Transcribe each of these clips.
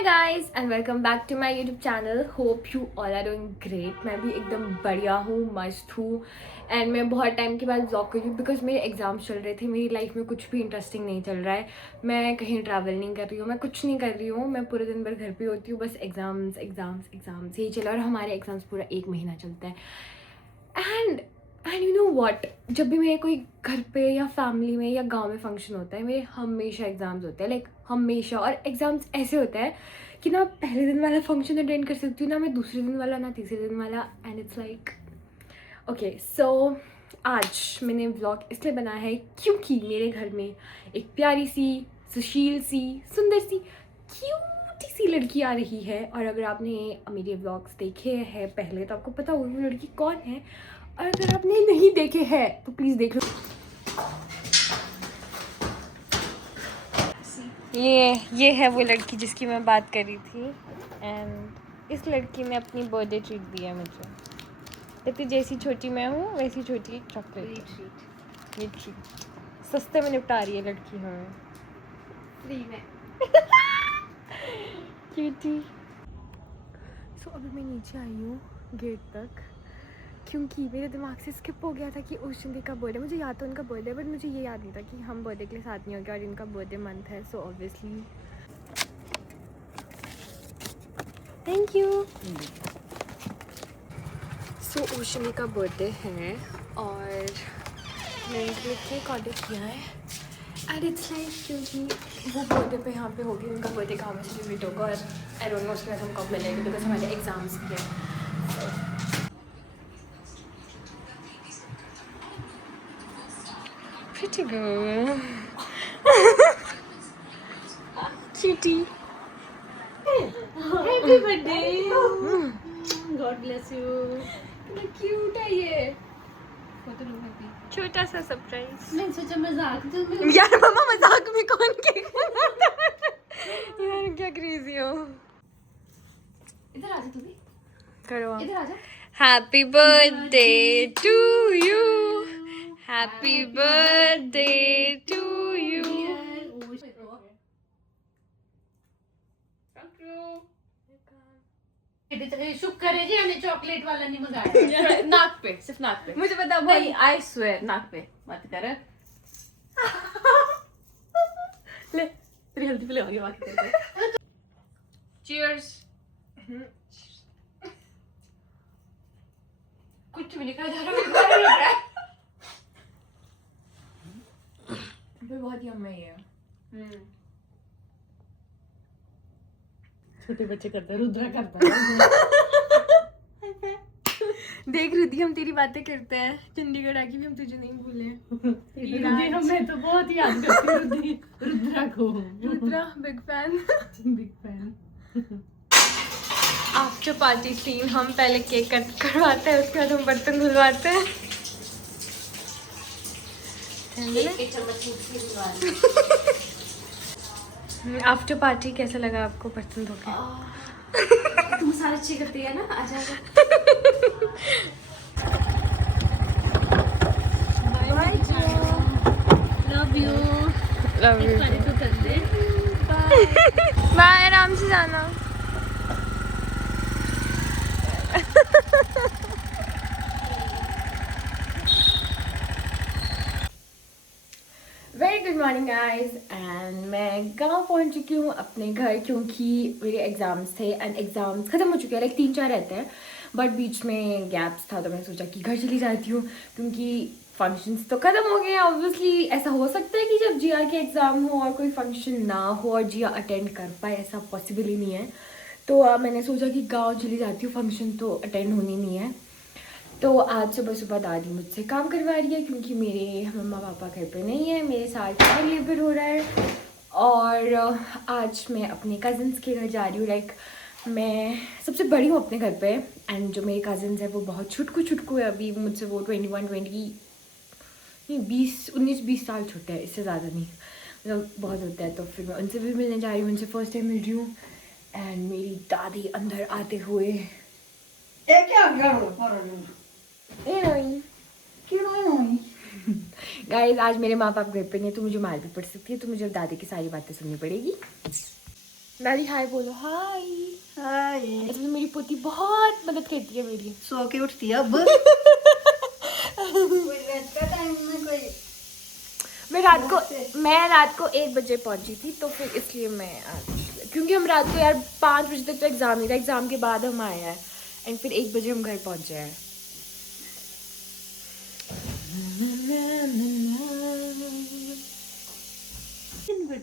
Hi guys and welcome back to my YouTube channel. Hope you all are doing great. मैं भी एकदम बढ़िया हूँ, मस्त हूँ। एंड मैं बहुत टाइम के बाद व्लॉग कर रही हूँ बिकॉज मेरे एग्जाम्स चल रहे थे। मेरी लाइफ में कुछ भी इंटरेस्टिंग नहीं चल रहा है। मैं कहीं ट्रैवल नहीं कर रही हूँ, मैं कुछ नहीं कर रही हूँ। मैं पूरे दिन भर घर पे होती हूँ, बस एग्जाम्स एग्जाम्स एग्जाम्स यही चला। और हमारे एग्जाम्स पूरा 1 महीना चलता है। एंड यू नो व्हाट, जब भी मेरे कोई घर पे या फैमिली में या गांव में फंक्शन होता है, मेरे हमेशा एग्जाम्स होते हैं, लाइक हमेशा। और एग्जाम्स ऐसे होता है कि ना पहले दिन वाला फंक्शन अटेंड कर सकती हूँ, ना मैं दूसरे दिन वाला, ना तीसरे दिन वाला। And it's like okay. So आज मैंने व्लॉग इसलिए बनाया है क्योंकि मेरे घर में एक प्यारी सी, सुशील सी, सुंदर सी, क्यूटी सी लड़की आ रही है। और अगर आपने मेरे व्लॉग्स देखे हैं पहले तो आपको पता होगा वो लड़की कौन है। और अगर आपने नहीं देखे हैं तो प्लीज़ देख लो। ये है वो लड़की जिसकी मैं बात कर रही थी। एंड इस लड़की ने अपनी बर्थडे ट्रीट दिया मुझे। कहती जैसी छोटी मैं हूँ वैसी छोटी चॉकलेट। ये ट्रीट सस्ते में निपटा रही है लड़की हमें, फ्री में। क्यूटी। सो अभी मैं नीचे आई हूँ गेट तक क्योंकि मेरे दिमाग से स्किप हो गया था कि ओशन दी का बर्थडे। मुझे याद था उनका बर्थडे, बट मुझे ये याद नहीं था कि हम बर्थडे के लिए साथ नहीं हो गया। और इनका बर्थडे मंथ है, so obviously thank you. So ocean का बर्थडे है और मैंने इनके लिए केक ऑर्डर किया है। एंड इट्स लाइक क्योंकि वो बर्थडे पे यहाँ पे होगी, उनका बर्थडे कहाँ में सेलिब्रेट होगा और आई डोंट नो उसके बाद हम कब मिलेंगे बिकॉज हमारे एग्जाम्स भी हैं। Pretty girl. Cutie. Happy birthday. God bless you. कितना क्यूट है ये। फोटो लो हैप्पी। छोटा सा सरप्राइज। मैंने सोचा मजाक तो यार मम्मा मजाक में कौन केक बनाता है? यार क्या क्रेजी हो। इधर आ जा तू भी। करो आप। इधर आ जा। Happy birthday to you, happy birthday to you. शुक्र है जी हमने चॉकलेट वाला नहीं मंगाया। नाक पे, सिर्फ नाक पे। मुझे पता नहीं, आई स्वेयर नाक पे मत कर। ले तेरी हल्दी पे ले आगे बाकी कर। चीयर्स। कुछ भी नहीं खाया जा रहा है। बहुत यम्मी है। छोटे बच्चे करते हैं, रुद्रा करता है। देख रुद्धि, हम तेरी बातें करते हैं, चंडीगढ़ आके भी हम तुझे नहीं भूले। मैं तो बहुत याद करती हूँ रुद्रा को। Rudra big fan. Big fan. After party scene, हम पहले केक कट करवाते हैं, उसके बाद हम बर्तन धुलवाते हैं। आफ्टर पार्टी कैसा लगा आपको बर्तन धो के? तुम सारे अच्छे करती है ना, आजा आजा। Love you. Love you. तो कर दे। बाय, आराम से जाना। Very good morning guys. And मैं गांव पहुंच चुकी हूँ अपने घर क्योंकि मेरे एग्ज़ाम्स थे एंड एग्ज़ाम्स ख़त्म हो चुके हैं, लाइक 3-4 रहते हैं बट बीच में गैप्स था। तो मैंने सोचा कि घर चली जाती हूँ क्योंकि फंक्शंस तो ख़त्म हो गए हैं। ऑब्वियसली ऐसा हो सकता है कि जब जिया के एग्ज़ाम हो और कोई फंक्शन ना हो और जिया अटेंड कर पाए, ऐसा पॉसिबल ही नहीं है। तो मैंने सोचा कि गाँव चली जाती हूँ, फंक्शन तो अटेंड होनी नहीं है। तो आज सुबह सुबह दादी मुझसे काम करवा रही है क्योंकि मेरे मम्मा पापा घर पे नहीं है, मेरे साथ चाइल्ड लेबर हो रहा है। और आज मैं अपने कज़न्स के घर जा रही हूँ। लाइक मैं सबसे बड़ी हूँ अपने घर पे एंड जो मेरे कज़न्स हैं वो बहुत छुटकू है अभी मुझसे। वो 19-20 साल छोटे हैं, इससे ज़्यादा नहीं, मतलब बहुत होता है। तो फिर मैं उनसे भी मिलने जा रही हूँ, उनसे फर्स्ट टाइम मिल रही हूँ। एंड मेरी दादी अंदर आते हुए गाइस आज मेरे माँ बाप घर पे नहीं तो मुझे मार भी पड़ सकती है, तो मुझे दादी की सारी बातें सुननी पड़ेगी। दादी हाय बोलो, हाय। हाय। इसमें मेरी पोती बहुत मदद करती है मेरी। सो के उठती है अब। मैं रात को 1 बजे पहुंची थी, तो फिर इसलिए मैं आ गई। क्योंकि हम रात को यार 5 बजे तक तो एग्जाम ही था, एग्जाम के बाद हम आए हैं एंड फिर 1 बजे हम घर पहुंचे हैं।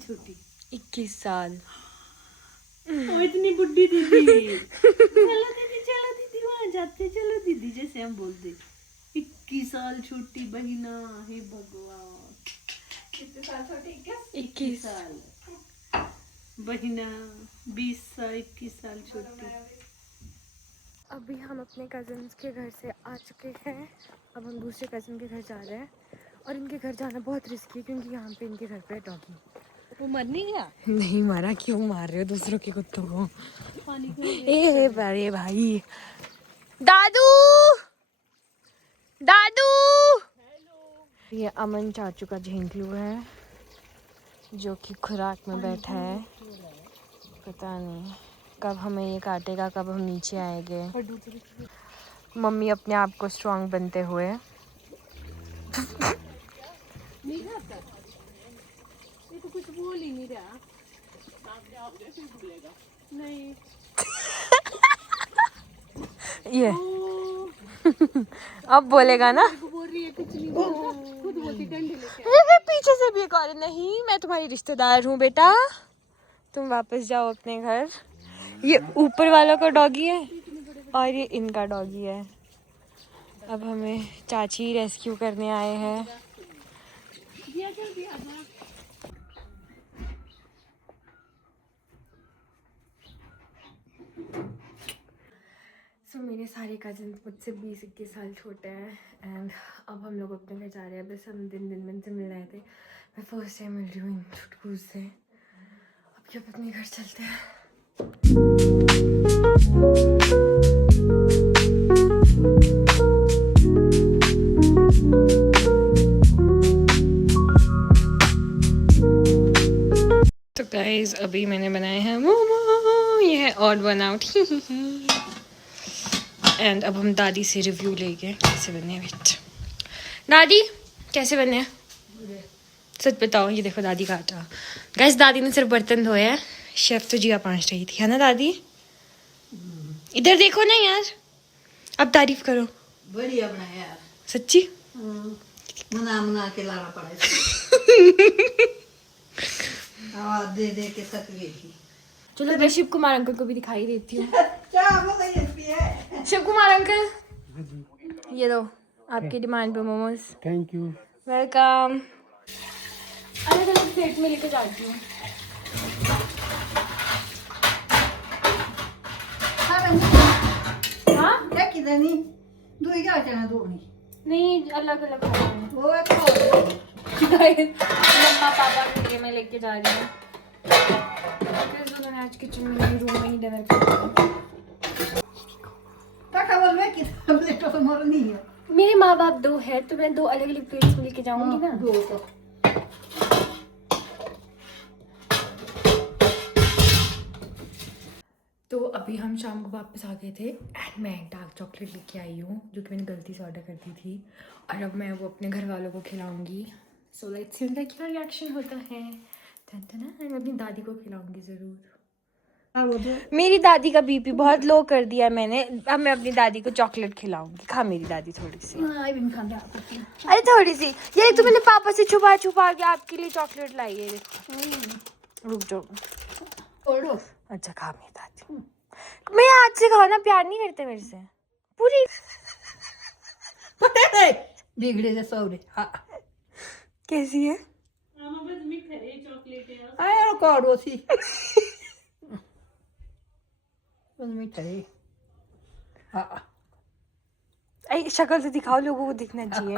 छोटी 21 साल। ओ इतनी बुड्ढी दीदी। चलो दीदी वहां जाते, चलो दीदी जैसे हम बोलते। 21 साल छोटी बहिना, हे भगवान। कितने साल छोटी? 21 साल बहिना, 20 साल 21 साल छोटी। अभी हम अपने कज़न्स के घर से आ चुके हैं। अब हम दूसरे कज़न के घर जा रहे हैं और इनके घर जाना बहुत रिस्की है क्योंकि यहाँ पे इनके घर पे डॉगी। वो मर नहीं गया? नहीं मारा, क्यों मार रहे हो दूसरों के कुत्तों को? पानी ए बड़े भाई, दादू दादू। ये अमन चाचू का झिंकलू है जो कि खुराक में बैठा है। पता नहीं कब हमें ये काटेगा, कब हम नीचे आएंगे। मम्मी अपने आप को स्ट्रांग बनते हुए। ये तो कुछ बोल ही नहीं रहा। नहीं ये अब बोलेगा ना। बोल रही है कुछ नहीं, खुद बोलती डंडे लेके। अरे पीछे से भी एक और, नहीं मैं तुम्हारी रिश्तेदार हूँ बेटा, तुम वापस जाओ अपने घर। ये ऊपर वाला का डॉगी है और ये इनका डॉगी है। अब हमें चाची रेस्क्यू करने आए हैं। सो मेरे सारे कज़न्स मुझसे 20-21 साल छोटे हैं एंड अब हम लोग अपने घर जा रहे हैं। बस हम दिन में इनसे मिल रहे थे। मैं फर्स्ट टाइम मिल रही हूँ इन छुटकू से। अब अपने घर चलते हैं। तो गाइस अभी मैंने बनाए हैं मोमो। ये है ऑड वन आउट। एंड अब हम दादी से रिव्यू लेंगे कैसे बने हैं। वेट दादी कैसे बने हैं? सच बताओ। ये देखो दादी का आटा। गाइस दादी ने सिर्फ बर्तन धोए हैं। शेफ तो जिया 5 रही थी, है ना दादी? इधर देखो ना यार, अब तारीफ करो। बढ़िया बनाया यार, सच्ची। मना मना के लाना पड़ा। आवाज दे दे के थक गई थी। चलो मैं शिव कुमार अंकल को भी दिखाई देती हूँ। शिव कुमार अंकल, ये लो आपकी डिमांड पे मोमोज। Thank you. वेलकम। अलग अलग प्लेट में लेके जाती हूँ। हाँ क्या किधर नहीं दो क्या चना दो नहीं, अलग अलग खाते हैं। वो एक मम्मा पापा के लिए मैं लेके जा रही हूँ। आज किचन में रूम में ही डिनर करते हैं। काका बोल मैं किधर प्लेट तो मोर नहीं है। मेरे माँ बाप 2 है तो मैं 2 अलग अलग प्लेट्स में लेके जाऊंगी ना। दो तो तो अभी हम शाम को वापस आ गए थे एंड मैं डार्क चॉकलेट लेके आई हूँ जो कि मैंने गलती से ऑर्डर कर दी थी और अब मैं वो अपने घर वालों को खिलाऊंगी। सो लेट्स सी उनका क्या रिएक्शन होता है। मैं अपनी दादी को खिलाऊंगी ज़रूर। मेरी दादी का बीपी बहुत लो कर दिया मैंने। अब मैं अपनी दादी को चॉकलेट खिलाऊंगी। खा मेरी दादी थोड़ी सी। अरे थोड़ी सी। ये तो मैंने पापा से छुपा छुपा के आपके लिए चॉकलेट लाई है। रुक जाओ। अच्छा खा मेरी दादी। मैं हाथ से खाओ ना, प्यार नहीं करते मेरे से पूरी। बिगड़े से सौरे कैसी है? आया कौड़ो सी मीठे। आई शक्ल से दिखाओ, लोगों को दिखना चाहिए।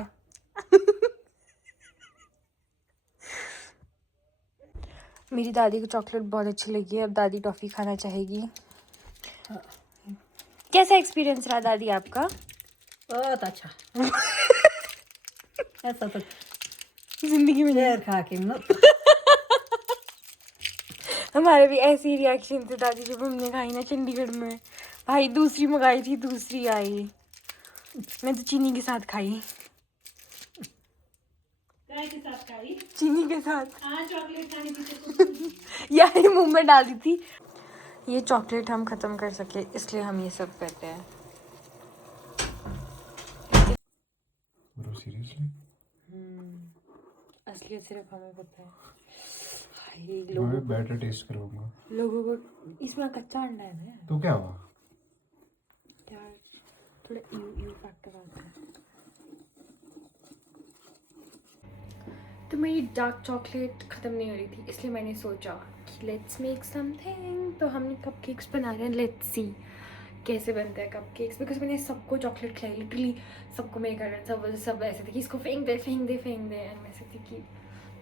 मेरी दादी को चॉकलेट बहुत अच्छी लगी है। अब दादी टॉफी खाना चाहेगी। कैसा एक्सपीरियंस रहा दादी आपका? बहुत अच्छा। ऐसा तो जिंदगी में जहर खा के हमारे भी ऐसे ही रिएक्शन थे दादी जब हमने खाई ना चंडीगढ़ में। भाई दूसरी मंगाई थी, दूसरी आई, मैं तो चीनी के साथ खाई। चाय के साथ खाई? चीनी के साथ। हाँ, चॉकलेट खानी थी तो यार मुंह में डाल दी थी। ये चॉकलेट हम ख़त्म कर सके इसलिए हम ये सब करते हैं। सीरियसली असलियत सिर्फ हमें पता है। हाय, मैं लोगों बेटर टेस्ट करूँगा। लोगों को इसमें कच्चा अंडा है ना तो क्या हुआ? यार, थोड़ा यू फैक्टर आता है। तो मेरी डार्क चॉकलेट ख़त्म नहीं हो रही थी इसलिए मैंने सोचा कि लेट्स मेक समथिंग। तो हमने कपकेक्स बना रहे हैं, लेट्स सी कैसे बनते हैं कपकेक्स। बिकॉज मैंने सबको चॉकलेट खिलाई, लिटरली सबको। मेरे घर सब ऐसे थे कि इसको फेंक दे फेंक दे फेंक दे, एंड मैं ऐसे थी कि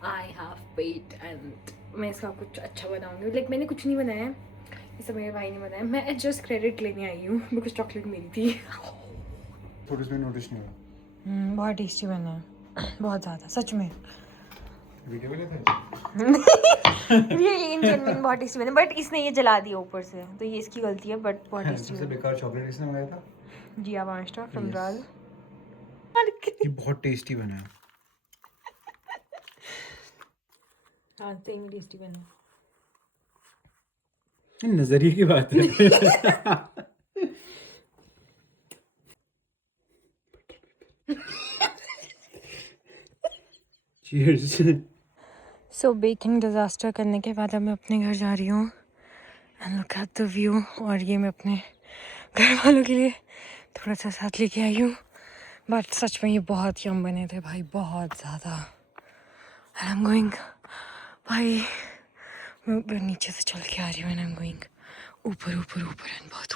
आई हैव पेट एंड मैं इसका कुछ अच्छा बनाऊंगी। लाइक मैंने कुछ नहीं बनाया, ये सब मेरे भाई ने बनाया। मैं जस्ट क्रेडिट लेने आई हूँ बिकॉज चॉकलेट मेरी थी। थोड़ा इसमें नोटिस नहीं हुआ। बहुत टेस्टी बना है, बहुत ज़्यादा, सच में। वीडियो में था रियली इंडियन बहुत टेस्टी बने, बट इसने ये जला दिया ऊपर से, तो ये इसकी गलती है, बट बहुत टेस्टी सबसे बने। बेकार चॉकलेट किसने मंगाया था? जिया मास्टर फ्रॉम Yes. राज। ये बहुत टेस्टी बना है। हाँ सही में टेस्टी बना। ये नजरिए की बात है। Cheers. सो बेकिंग डिज़ास्टर करने के बाद अब मैं अपने घर जा रही हूँ। And look at the view. और ये मैं अपने घर वालों के लिए थोड़ा सा साथ लेके आई हूँ। बट सच में ये बहुत यम बने थे भाई, बहुत ज़्यादा। एंड आई एम गोइंग, भाई मैं ऊपर नीचे से चल के आ रही हूँ एंड आई एम गोइंग ऊपर ऊपर ऊपर एंड बहुत